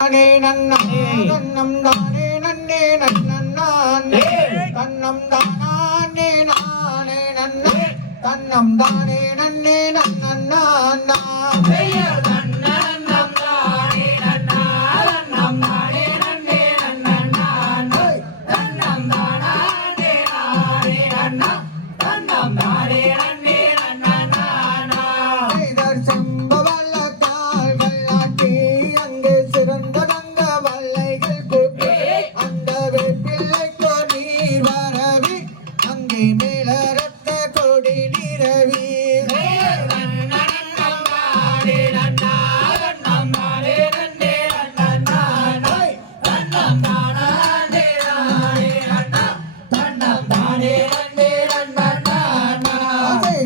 நானே நன்னானே நன்னம் தானே நன்னே நன்னே தன்னம் தானே நானே நன்னே. தன்னம் தானே நன்னே நன்னா. கொடி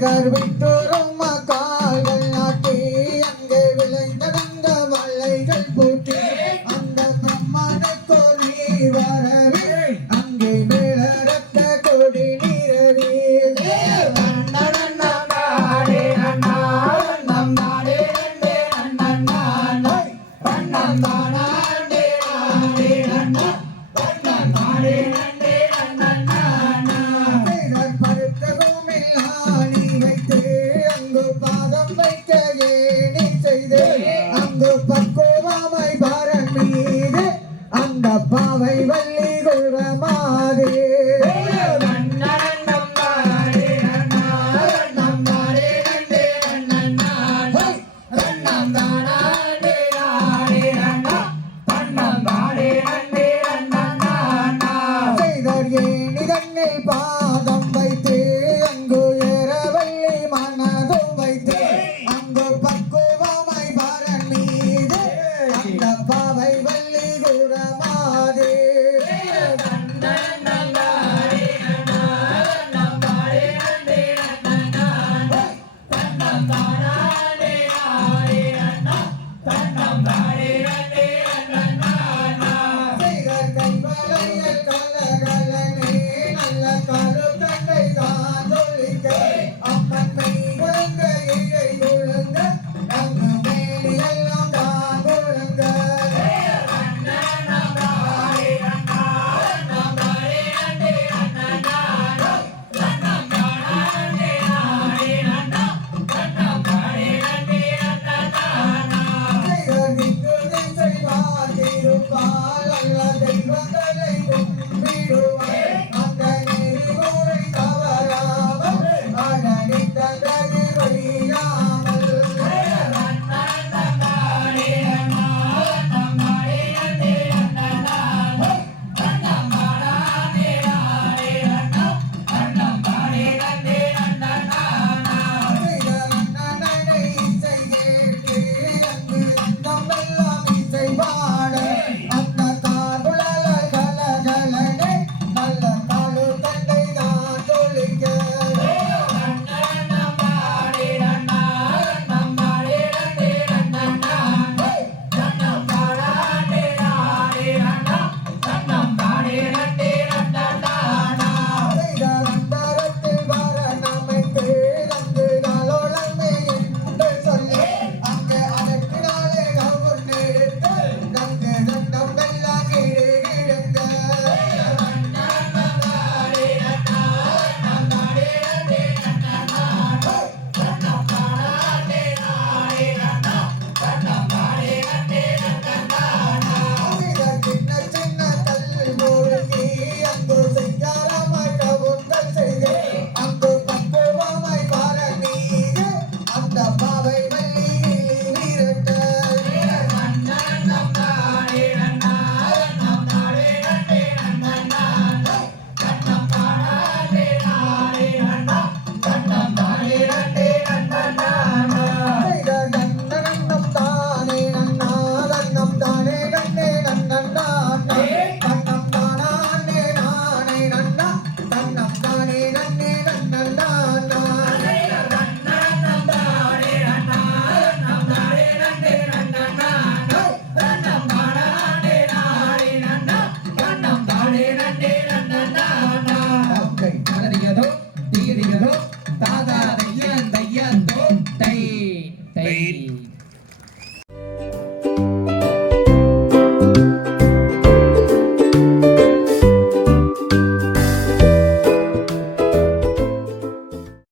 நிறவி விட்டோரும் கால்கள் நாட்டி அங்கே விளைந்த தங்க வல்லைகள் பூட்டி செய்து அங்கு பக்குவமை பரன் மீது அந்த பாவை வள்ளி குரமாது செய்தர் ஏணி